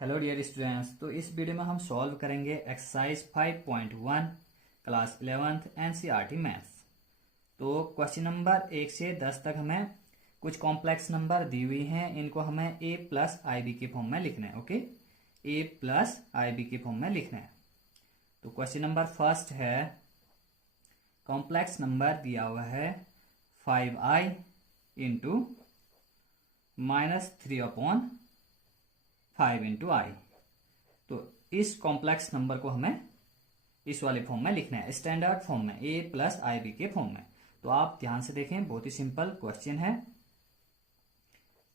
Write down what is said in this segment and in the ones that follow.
Hello dear students. तो इस video में हम सॉल्व करेंगे exercise 5.1 class 11th NCERT maths. तो क्वेश्चन नंबर 1 से 10 तक हमें कुछ कॉम्प्लेक्स नंबर दी हुई हैं। इनको हमें a प्लस आई बी के फॉर्म में लिखना है। Okay, a plus i b के फॉर्म में लिखना है। तो क्वेश्चन नंबर फर्स्ट है, कॉम्प्लेक्स नंबर दिया हुआ है 5i इंटू -3/5 इंटू आई। तो इस कॉम्प्लेक्स नंबर को हमें इस वाले फॉर्म में लिखना है, स्टैंडर्ड फॉर्म में, a प्लस आई बी के फॉर्म में। तो आप ध्यान से देखें, बहुत ही सिंपल क्वेश्चन है।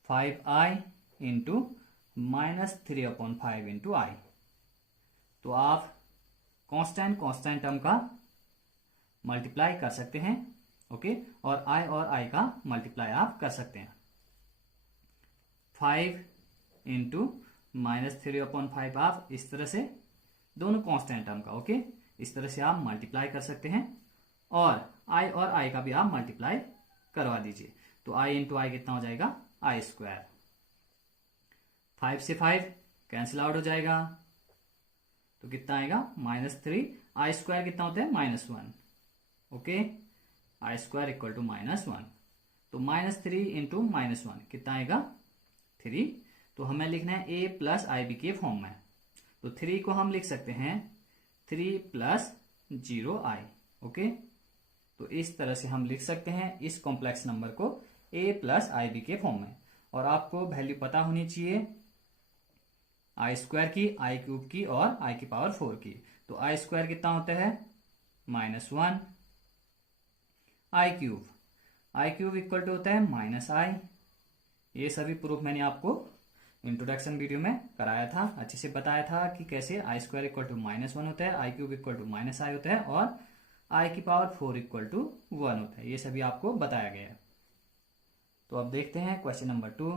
5i इंटू -3/5 इंटू आई। तो आप कांस्टेंट टर्म का मल्टीप्लाई कर सकते हैं। ओके, और i का मल्टीप्लाई आप कर सकते हैं। 5 इंटू -3/5 आप इस तरह से दोनों कांस्टेंट टर्म का, ओके, इस तरह से आप मल्टीप्लाई कर सकते हैं। और i का भी आप मल्टीप्लाई करवा दीजिए। तो i इंटू आई कितना हो जाएगा, आई स्क्वायर। 5 से 5 कैंसिल आउट हो जाएगा, तो कितना आएगा -3। आई स्क्वायर कितना होता है, -1। Okay, i square equal to -1। तो -3 इंटू -1 कितना आएगा, 3। तो हमें लिखना है a प्लस आई बी के फॉर्म में। तो 3 को हम लिख सकते हैं 3 प्लस 0i। ओके, तो इस तरह से हम लिख सकते हैं इस कॉम्प्लेक्स नंबर को a प्लस आई बी के फॉर्म में। और आपको वैल्यू पता होनी चाहिए आई स्क्वायर की, आई क्यूब की और आई की पावर 4 की। तो आई स्क्वायर कितना होता है, -1। आई क्यूब इक्वल टू होता है -i। ये सभी प्रूफ मैंने आपको इंट्रोडक्शन वीडियो में कराया था, अच्छे से बताया था कि कैसे आई स्क्वायर इक्वल टू -1 होता है, आई क्यूब इक्वल टू -i होता है और आई की पावर 4 इक्वल टू 1 होता है। ये सभी आपको बताया गया है। तो अब देखते हैं क्वेश्चन नंबर 2।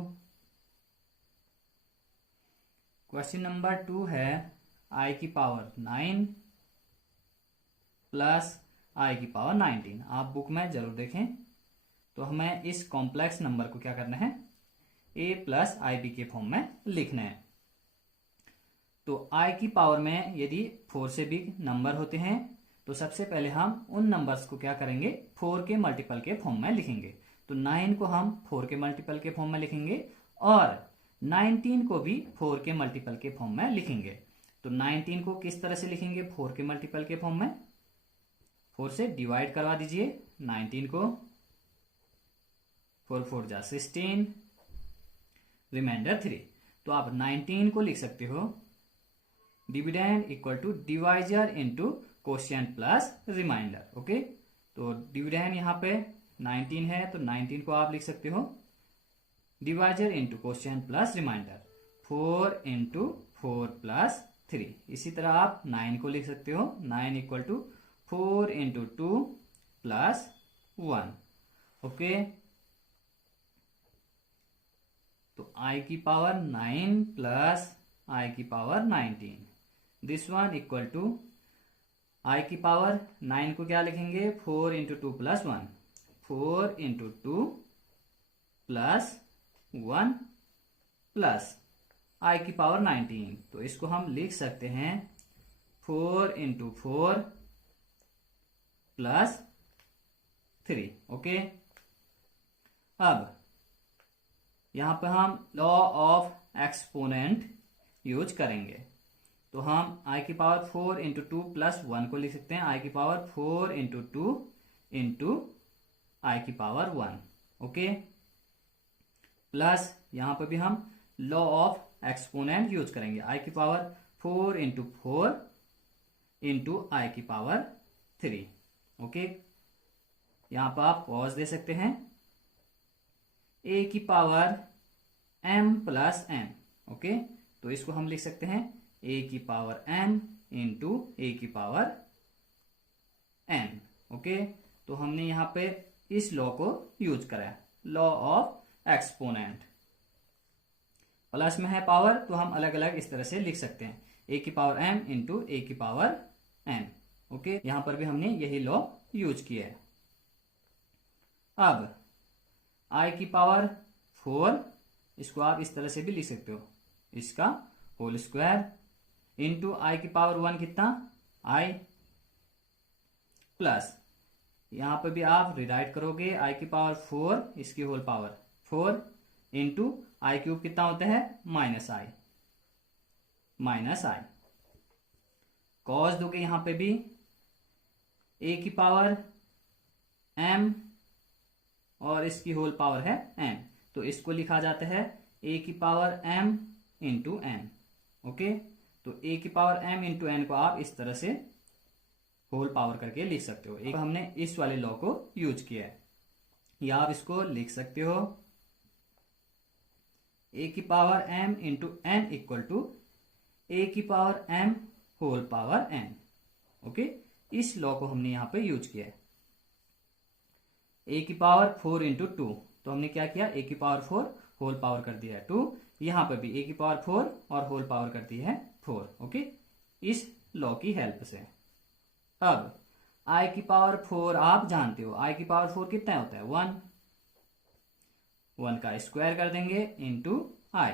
क्वेश्चन नंबर 2 है आई की पावर 9 प्लस आई की पावर 19। आप बुक में जरूर देखें। तो हमें इस कॉम्प्लेक्स नंबर को क्या करना है, a प्लस आई बी के फॉर्म में लिखना है। तो i की पावर में यदि 4 से भी नंबर होते हैं तो सबसे पहले हम उन नंबर्स को क्या करेंगे, 4 के मल्टीपल के फॉर्म में लिखेंगे। तो 9 को हम 4 के मल्टीपल के फॉर्म में लिखेंगे और 19 को भी 4 के मल्टीपल के फॉर्म में लिखेंगे। तो 19 को किस तरह से लिखेंगे, 4 के मल्टीपल के फॉर्म में, 4 से डिवाइड करवा दीजिए 19 को। 4 4 जा 16, रिमाइंडर 3। तो आप 19 को लिख सकते हो dividend equal to divisor into quotient plus remainder. Okay, तो डिविडेंड यहाँ पे 19 है तो 19 को आप लिख सकते हो divisor into quotient plus remainder, 4 into 4 plus 3। इसी तरह आप 9 को लिख सकते हो 9 equal to 4 into 2 plus 1। Okay, तो i की पावर 9 प्लस i की power 19, this one equal to i की पावर 9 को क्या लिखेंगे, 4 into 2 plus 1, 4 into 2 plus 1 plus i की पावर 19। तो इसको हम लिख सकते हैं 4 इंटू 4 प्लस 3। ओके, अब यहां पर हम लॉ ऑफ एक्सपोनेंट यूज करेंगे। तो हम i की पावर 4 इंटू 2 प्लस 1 को लिख सकते हैं i की पावर 4 इंटू 2 इंटू आई की पावर 1। ओके, प्लस यहां पर भी हम लॉ ऑफ एक्सपोनेंट यूज करेंगे, i की पावर 4 इंटू 4 इंटू आई की पावर 3। ओके, यहां पर आप कॉस दे सकते हैं a की power m plus n। Okay, तो इसको हम लिख सकते हैं a की पावर m इंटू a की पावर n। ओके, तो हमने यहां पे इस लॉ को यूज करा, लॉ ऑफ एक्सपोनेंट। प्लस में है पावर तो हम अलग अलग इस तरह से लिख सकते हैं, a की पावर m इंटू a की पावर n। ओके, यहां पर भी हमने यही लॉ यूज किया है। अब i की पावर 4, इसको आप इस तरह से भी लिख सकते हो, इसका होल स्क्वायर इंटू आई की पावर 1 कितना आई, प्लस यहां पर भी आप रिराइट करोगे आई की पावर 4 इसकी होल पावर 4 इंटू आई क्यूब कितना होता है माइनस आई कॉस दोगे यहां पे भी ए की पावर m और इसकी होल पावर है n, तो इसको लिखा जाता है a की power m into n। Okay, तो a की पावर m इंटू n को आप इस तरह से होल पावर करके लिख सकते हो। एक हमने इस वाले लॉ को यूज किया है, या आप इसको लिख सकते हो a की power m into n equal to a की power m whole power n। Okay, इस लॉ को हमने यहां पे यूज किया है। a की पावर 4 इंटू 2, तो हमने क्या किया a की पावर 4 होल पावर कर दिया है 2, यहां पर भी a की पावर 4 और होल पावर कर दी है 4। ओके, इस लॉ की हेल्प से अब i की पावर 4 आप जानते हो, i की पावर 4 कितना होता है 1 का स्क्वायर कर देंगे इंटू i,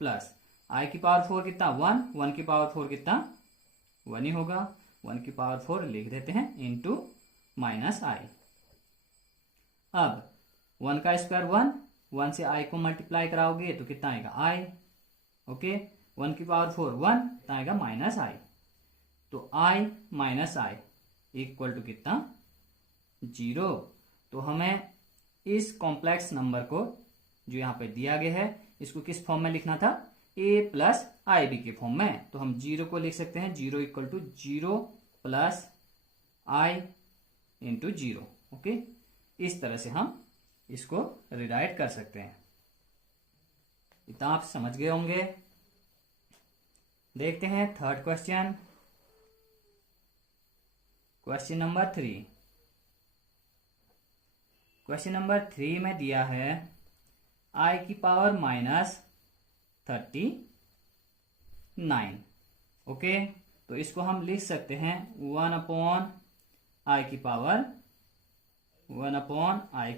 प्लस i की पावर 4 कितना 1 की पावर 4 कितना 1 ही होगा, 1 की पावर 4 लिख देते हैं इंटू माइनस i। अब 1 का स्क्वायर 1 से i को मल्टीप्लाई कराओगे तो कितना आएगा i। ओके, 1 की पावर 4 1 कितना आएगा माइनस i, तो i minus i equal to कितना 0। तो हमें इस कॉम्प्लेक्स नंबर को जो यहाँ पे दिया गया है इसको किस फॉर्म में लिखना था a प्लस आई बी के फॉर्म में, तो हम 0 को लिख सकते हैं 0 equal to 0 plus i into 0। Okay, इस तरह से हम इसको रिराइट कर सकते हैं। इतना आप समझ गए होंगे। देखते हैं third question, question number 3। Question number 3 में दिया है आई की पावर माइनस 39। ओके, तो इसको हम लिख सकते हैं 1 अपॉन आई की पावर 39 अपॉन आई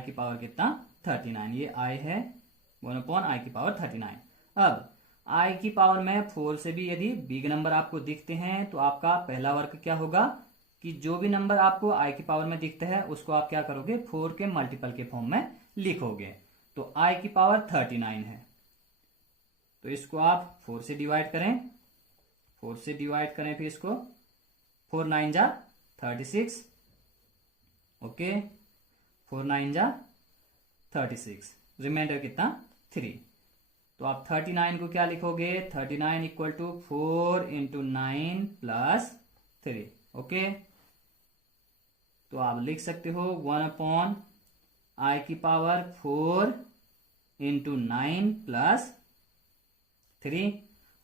की पावर कितना 39, ये आई है 1 अपॉन आई की पावर 39। अब आई की पावर में 4 से भी यदि बिग नंबर आपको दिखते हैं तो आपका पहला वर्क क्या होगा कि जो भी नंबर आपको आई की पावर में दिखता है उसको आप क्या करोगे 4 के मल्टीपल के फॉर्म में लिखोगे। तो आई की पावर 39 है, तो इसको आप 4 से डिवाइड करें, फिर इसको 4 9 जा 36। ओके, 4 9 जा 36, रिमाइंडर कितना 3। तो आप 39 को क्या लिखोगे 39 equal to 4 into 9 plus 3। Okay, तो आप लिख सकते हो 1 अपॉन आई की पावर 4 इंटू 9 प्लस 3।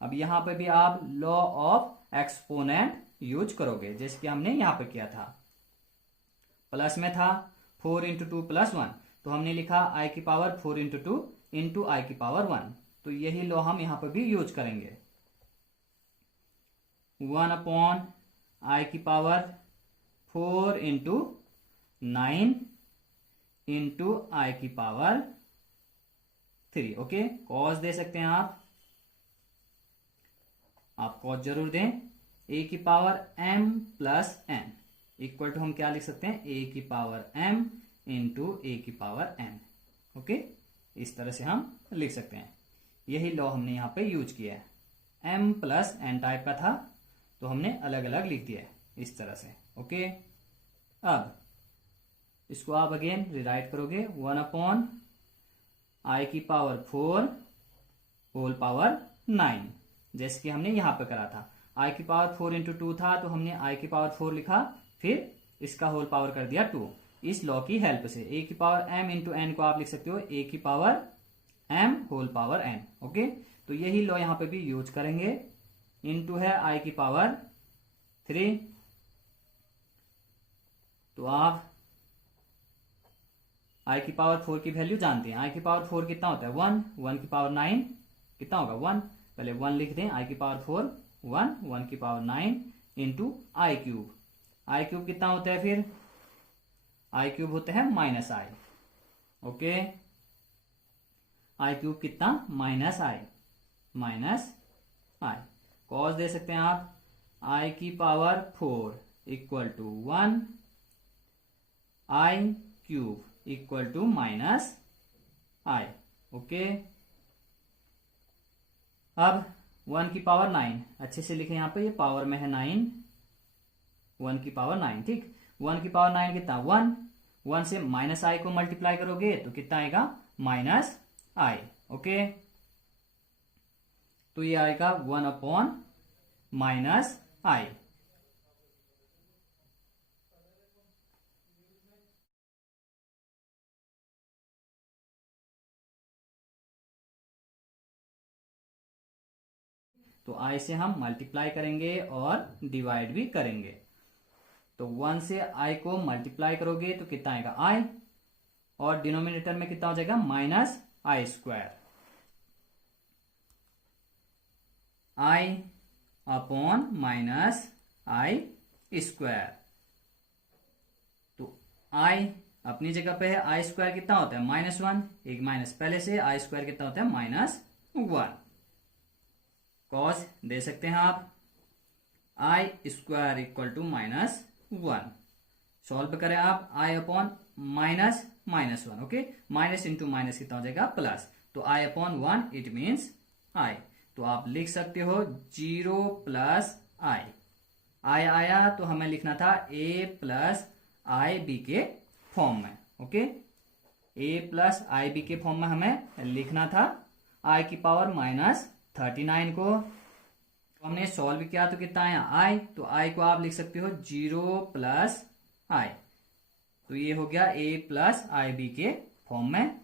अब यहां पे भी आप लॉ ऑफ एक्सपोनेंट यूज करोगे, जैसे कि हमने यहां पे किया था। प्लस में था 4 इंटू 2 प्लस 1, तो हमने लिखा आई की पावर 4 इंटू 2 इंटू आई की पावर 1, तो यही लॉ हम यहां पर भी यूज करेंगे। 1 अपॉन आई की पावर 4 इंटू 9 इंटू आई की पावर 3। ओके, कॉस दे सकते हैं आप कॉस जरूर दें। ए की power m plus n equal to हम क्या लिख सकते हैं ए की पावर m इंटू ए की पावर n। ओके, इस तरह से हम लिख सकते हैं। यही लॉ हमने यहां पे यूज किया है। m प्लस n टाइप का था तो हमने अलग अलग लिख दिया है इस तरह से। ओके, अब इसको आप अगेन रिराइट करोगे 1 अपॉन आई की पावर 4 होल पावर 9, जैसे कि हमने यहां पे करा था। आई की पावर 4 इंटू 2 था तो हमने आई की पावर 4 लिखा, फिर इसका होल पावर कर दिया 2। इस लॉ की हेल्प से ए की पावर m इंटू एन को आप लिख सकते हो ए की power m whole power n। Okay, तो यही लॉ यहां पे भी यूज करेंगे। इंटू है आई की पावर 3, तो आप आई की पावर 4 की वैल्यू जानते हैं। आई की पावर 4 कितना होता है 1 की पावर 9 कितना होगा 1, पहले 1 लिख दें। आई की पावर 4 1 की पावर 9 इंटू आई क्यूब कितना होता है, फिर आई क्यूब होता है minus i. Okay, i cube कितना, माइनस आई। कॉस दे सकते हैं आप, आई की power 4 equal to 1, i cube equal to minus i. Okay, अब 1 की पावर 9 अच्छे से लिखे यहां पे, ये पावर में है 9, 1 की पावर 9, ठीक। 1 की पावर 9 कितना, 1 से माइनस आई को मल्टीप्लाई करोगे तो कितना आएगा, माइनस आई। ओके, तो ये आएगा 1 अपॉन माइनस आई। तो आई से हम मल्टीप्लाई करेंगे और डिवाइड भी करेंगे। तो 1 से आई को मल्टीप्लाई करोगे तो कितना आएगा, आई, और डिनोमिनेटर में कितना हो जाएगा, माइनस आई स्क्वायर। आई अपॉन माइनस आई स्क्वायर। तो आई अपनी जगह पे है, आई स्क्वायर कितना होता है, -1, एक माइनस पहले से, आई स्क्वायर कितना होता है, -1। कॉस दे सकते हैं आप, I square equal to -1। Solve करें आप, I upon -1, okay, minus into minus कितना हो जाएगा, प्लस। तो I upon 1 it means I. तो आप लिख सकते हो 0 प्लस आई। आई आया तो हमें लिखना था a प्लस आई बी के फॉर्म में। Okay, a plus i b के फॉर्म में हमें लिखना था। आई की पावर -39 को हमने सॉल्व किया तो कितना आया, आई। तो आई को आप लिख सकते हो 0 प्लस आई। तो ये हो गया a प्लस आई बी के फॉर्म में।